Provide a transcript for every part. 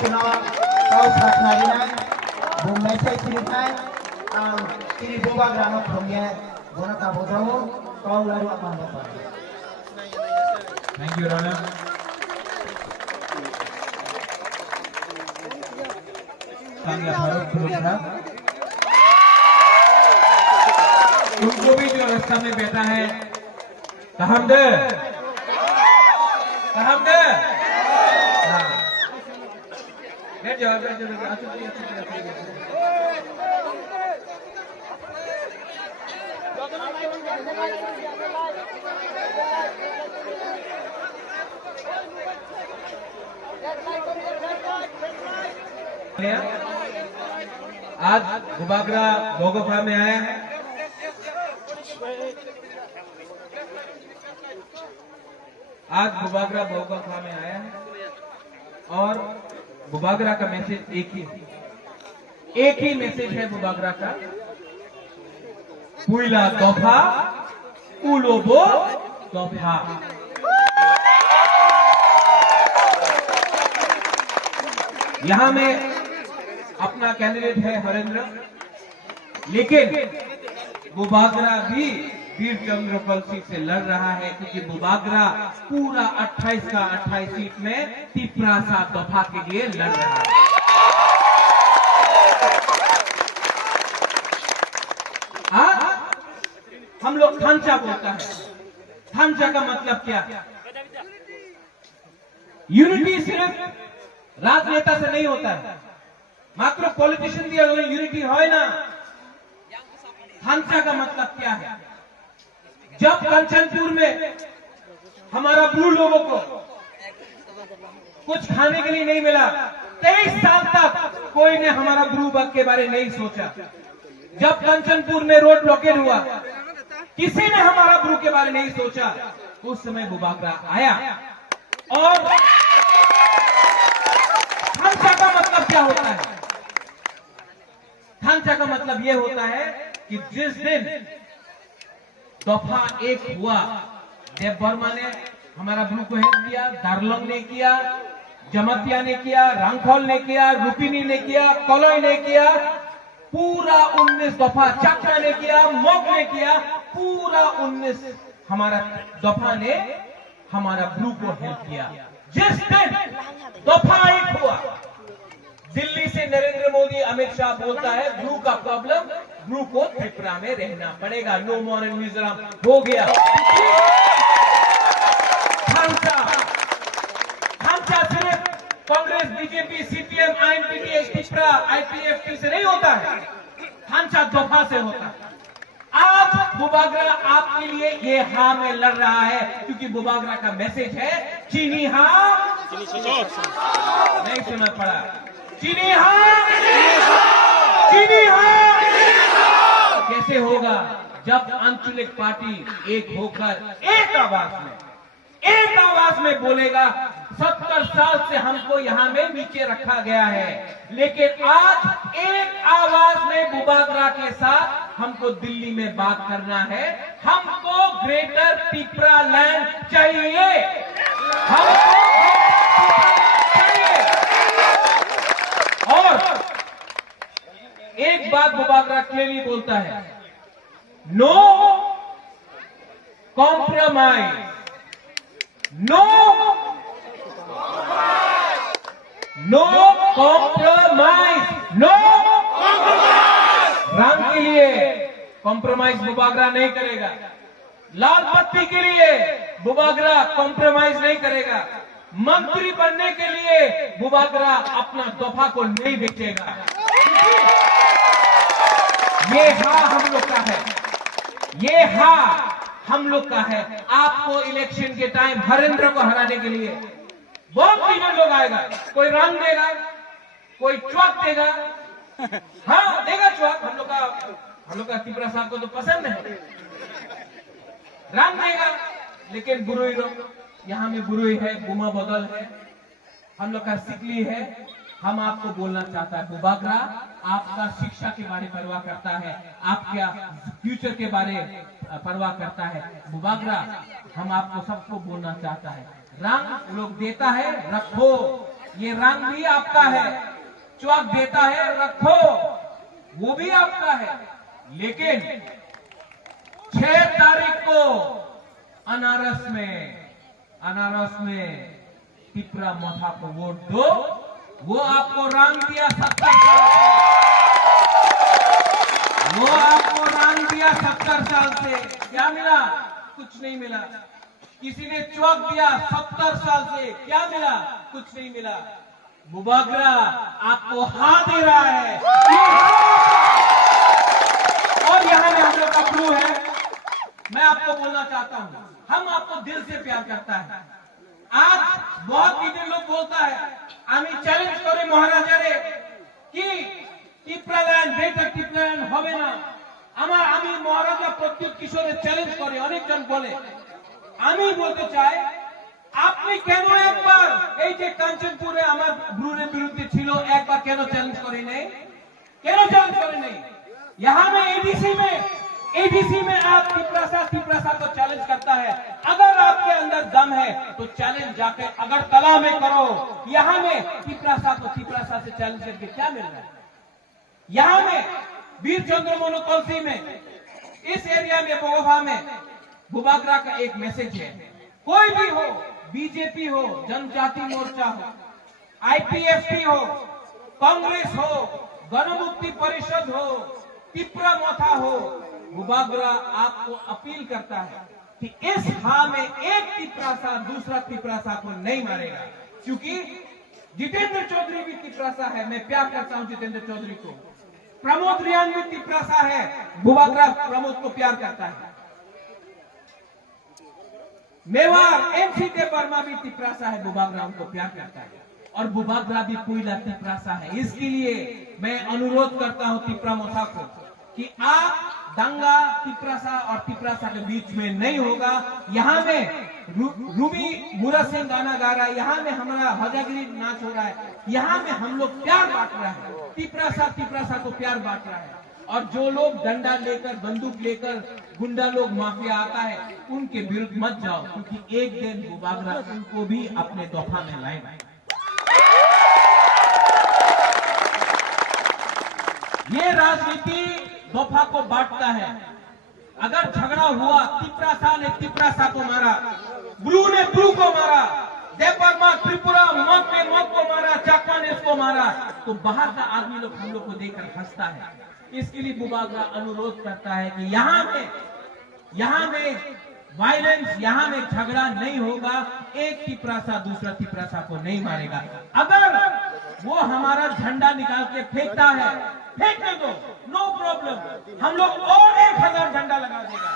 chunawak kau saknarinan bumai sai kiritai kiri bobak rano phongye bona ka bodawo kau laru aman bapa. Thank you, Rana. Tangga Faruk Gurukha उनको भी जो रास्ता में बैठा है कहमदे बैठ जाओ आज गुबागरा बोगोफा में आया है। आज बुबागरा बोगोफा में आया है और बुबागरा का मैसेज एक ही मैसेज है बुबागरा का, पुइला दफा उलोबो दफा। यहां में अपना कैंडिडेट है हरेंद्र, लेकिन बुबागरा भी वीर चंद्रपाल सीट से लड़ रहा है क्योंकि बुबागरा पूरा 28 का 28 सीट में तिपरासा दफा के लिए लड़ रहा है। आज हम लोग थांचा बोलता है। थांचा का मतलब क्या? यूनिटी सिर्फ राजनेता से नहीं होता है, मात्र पॉलिटिशियन दिया यूनिटी है ना। थांचा का मतलब क्या है? जब कंचनपुर में हमारा ब्लू लोगों को कुछ खाने के लिए नहीं मिला, 23 साल तक कोई ने हमारा ब्लू बग के बारे में नहीं सोचा। जब कंचनपुर में रोड ब्लॉकेज हुआ, किसी ने हमारा ब्लू के बारे में नहीं सोचा। उस समय बुबागरा आया। और थांचा का मतलब क्या होता है? थांचा का मतलब यह होता है कि जिस दिन दफा एक हुआ, देव वर्मा ने हमारा ब्लू को हेल्प किया, दार्लोंग ने किया, जमतिया ने किया, रांगखोल ने किया, रुपिनी ने किया, कलोई ने किया, पूरा 19 दफा चक्रा ने किया, मोग ने किया, पूरा 19 हमारा दफा ने हमारा ब्लू को हेल्प किया। जिस दिन दफा एक हुआ, दिल्ली से नरेंद्र मोदी, अमित शाह बोलता है ब्लू का प्रॉब्लम, ब्लू को त्रिपुरा में रहना पड़ेगा, नो मोर इन मिजोरम हो गया। थांचा सिर्फ Congress, BJP, CPM, INPT, Tripura, IPFT से नहीं होता है, थांचा दफा से होता है। आज बुबागरा आपके लिए ये हाँ में लड़ रहा है क्योंकि बुबागरा का मैसेज है चीनी हाँ, नहीं सुना पड़ा, चीनी हाँ, चीनी हाँ। कैसे होगा जब आंचलिक पार्टी एक होकर एक आवाज में बोलेगा। 70 साल से हमको यहाँ में नीचे रखा गया है, लेकिन आज एक आवाज में बुबागरा के साथ हमको दिल्ली में बात करना है। हमको ग्रेटर त्रिपुरा लैंड चाहिए, हमको चाहिए। और एक बात बुबागरा क्लियरली बोलता है, no compromise, no compromise, no रंग के लिए कॉम्प्रोमाइज बुबागरा नहीं करेगा, लाल पत्ती के लिए बुबागरा कॉम्प्रोमाइज नहीं करेगा, मंत्री बनने के लिए बुबागरा अपना दफा को नहीं बेचेगा। ये हाँ हम लोग का है, ये हाँ हम लोग का है। आपको इलेक्शन के टाइम हरेंद्र को हराने के लिए बहुत लीडर लोग आएगा, कोई रंग देगा, कोई च्वाक देगा, हाँ देगा च्वाक। हम लोग का त्रिपुरा साहब को तो पसंद है, रंग देगा, लेकिन बुरुई लोग यहाँ में बुरुई है, बुमा बदल है, हम लोग का सिकली है। हम आपको बोलना चाहता है बुबागरा आपका शिक्षा के बारे में परवाह करता है, आपका फ्यूचर के बारे परवाह करता है। बुबागरा हम आपको सबको बोलना चाहता है, रंग लोग देता है रखो, ये रंग भी आपका है, च्वाक देता है रखो, वो भी आपका है। लेकिन 6 तारीख को अनारस में त्रिपुरा मोथा को वोट दो। वो आपको रंग दिया 70 साल से, वो आपको रंग दिया 70 साल से, क्या मिला? कुछ नहीं मिला। किसी ने च्वाक दिया 70 साल से, क्या मिला? कुछ नहीं मिला। बुबागरा आपको हाँ दे रहा है, और यहाँ में हम लोग का ब्लू है। मैं आपको बोलना चाहता हूँ, हम आपको दिल से प्यार करता है। आज बहुत लीडर लोग बोलता है, আমি চ্যালেঞ্জ করে মহারাজারে কি টিপ্রাল্যান্ড বেটার টিপ্রাল্যান্ড হবে না। আমি মহারাজা প্রত্যুত কিশোরের চ্যালেঞ্জ করে, অনেকজন বলে। আমি বলতে চাই, আপনি কেন একবার এই যে কাঞ্চনপুরে আমার ব্রুরের বিরুদ্ধে ছিল, একবার কেন চ্যালেঞ্জ করে নেই? কেন চ্যালেঞ্জ করে নেই? यहाँ में एडीसी में आप त्रिपुरा को चैलेंज करता है। अगर आपके अंदर दम है तो चैलेंज जाके अगरतला में करो। यहाँ में त्रिपुरा से चैलेंज करके क्या मिल रहा है? यहाँ में वीर चंद्र मोनोकॉल्सी में, इस एरिया में बोगोफा में बुबागरा का एक मैसेज है, कोई भी हो, बीजेपी हो, जनजाति मोर्चा हो, आईपीएफटी हो, कांग्रेस हो, गणमुक्ति परिषद हो, त्रिपुरा मोथा हो, बुबागरा आपको अपील करता है कि इस हाँ में एक त्रिपुरा दूसरा त्रिपुरा को नहीं मारेगा। क्योंकि जितेंद्र चौधरी भी त्रिपुरा है, मैं प्यार करता हूं जितेंद्र चौधरी को। प्रमोद रियान भी त्रिपुरा है, बुबागरा प्रमोद को प्यार करता है। मेवाड़ एमसी देव वर्मा भी त्रिपुरा है, बुबागरा उनको प्यार करता है। और बुबागरा भी कोयला त्रिपुरा है। इसके लिए मैं अनुरोध करता हूं त्रिपुरा मोथा को कि आप दंगा त्रिपुरा और त्रिपुरा के बीच में नहीं होगा। यहाँ में रूबी मुरा सिंह गाना गा रहा है, यहाँ में हमारा हजागिरी नाच हो रहा है, यहाँ में हम लोग प्यार बांट रहा है, त्रिपुरा को प्यार बांट रहा है। और जो लोग डंडा लेकर, बंदूक लेकर, गुंडा लोग, माफिया आता है, उनके विरुद्ध मत जाओ, क्योंकि एक दिन बुबागरा उनको भी अपने दफा में लाएगा। ये राजनीति दफा को बांटता है। अगर झगड़ा हुआ, त्रिपुरा ने त्रिपुरा को मारा, ब्लू ने ब्लू को मारा, देववर्मा त्रिपुरा मत ने मत को मारा, चाकमा ने इसको मारा, तो बाहर का आदमी लोग हम लोग को देखकर हंसता है। इसके लिए बुबागरा अनुरोध करता है कि यहाँ में वायलेंस, यहाँ में झगड़ा नहीं होगा, एक त्रिपुरा दूसरा त्रिपुरा को नहीं मारेगा। अगर वो हमारा झंडा निकाल के फेंकता है, फेंकने दो, नो प्रॉब्लम, हम लोग और 1000 झंडा लगा देगा।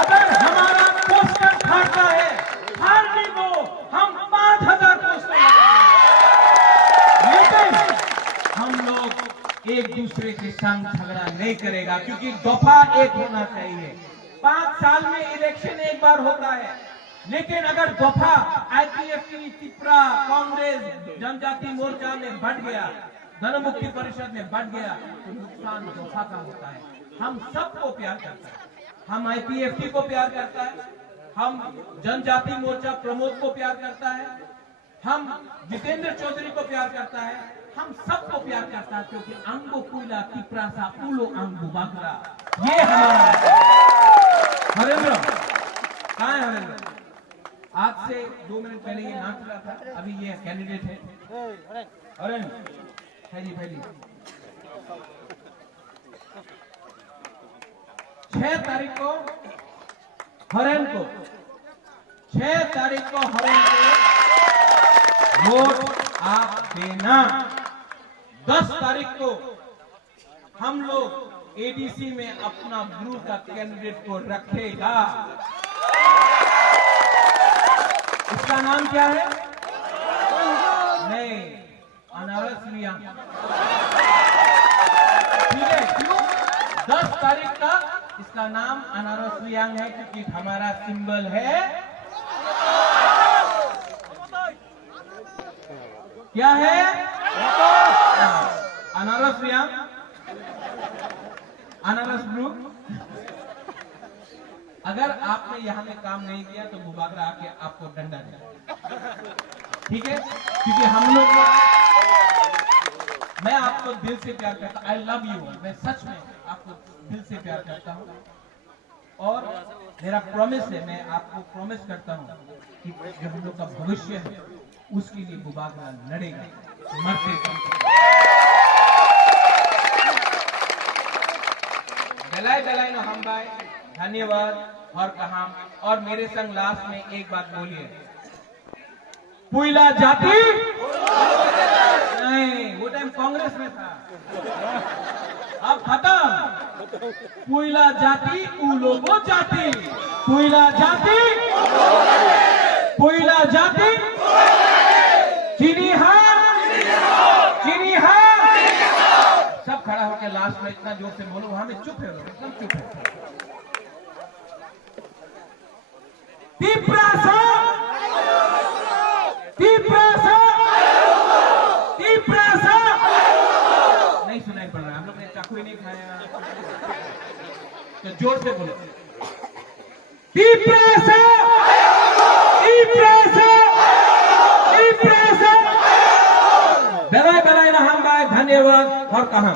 अगर हमारा पोस्टर फाड़ता है, फाड़ने दो, हम 5000 पोस्टर लगाएंगे। लेकिन हम लोग एक दूसरे के संग झगड़ा नहीं करेगा, क्योंकि दफा एक होना चाहिए। 5 साल में इलेक्शन एक बार होता है, लेकिन अगर दफा आईपीएफटी, त्रिपुरा, कांग्रेस, जनजाति मोर्चा में बढ़ गया, गणमुक्ति परिषद में बढ़ गया, तो नुकसान दफा का होता है। हम सबको प्यार करता है, हम आईपीएफटी को प्यार करता है, हम जनजाति मोर्चा प्रमोद को प्यार करता है, हम जितेंद्र चौधरी को प्यार करता है, हम सबको प्यार करता है, क्योंकि अंगो कुला त्रिपुरा उलो अंग बुबागरा, ये हमारा। हरेंद्र कहाँ है? हरेंद्र आज से 2 मिनट पहले ये नाच रहा था, अभी ये कैंडिडेट है। हरेंद्र फैली 6 तारीख को हरेंद्र को 6 तारीख को हरेंगे वोट आप देना। 10 तारीख को हम लोग एडीसी में अपना गुरु का कैंडिडेट को रखेगा। इसका नाम क्या है? नहीं, अनारस रियांग। ठीक है, क्यों? 10 तारीख तक इसका नाम अनारस रियांग है क्योंकि हमारा सिंबल है क्या है? अनारस रियांग, अनारस ब्लू। अगर आपने यहां में काम नहीं किया तो बुबागरा आके आपको डंडा देगा। ठीक है, क्योंकि हम लोग, मैं आपको दिल से प्यार करता हूं। I love you. मैं सच में आपको दिल से प्यार करता हूं और मेरा प्रॉमिस है, मैं आपको प्रॉमिस करता हूं कि जो हम लोग का भविष्य है उसके लिए बुबागरा लड़ेगा मरते दम। दलाई नो हम भाई, धन्यवाद। और कहा, और मेरे संग लास्ट में एक बात बोलिए, पुइला जाति नहीं, वो टाइम कांग्रेस में था, अब खत्म। पुइला जाति उलोगो जाति, पुइला जाति, पुइला जाति, चीनी सब खड़ा होकर लास्ट में इतना जोर से बोलो, वहां में चुप है, लोग एकदम चुप है। नहीं सुनाई पड़ रहा, हम लोग ने चाकू ही नहीं खाया, तो जोर से बोलो। दलाई ना हम भाई, धन्यवाद। और कहा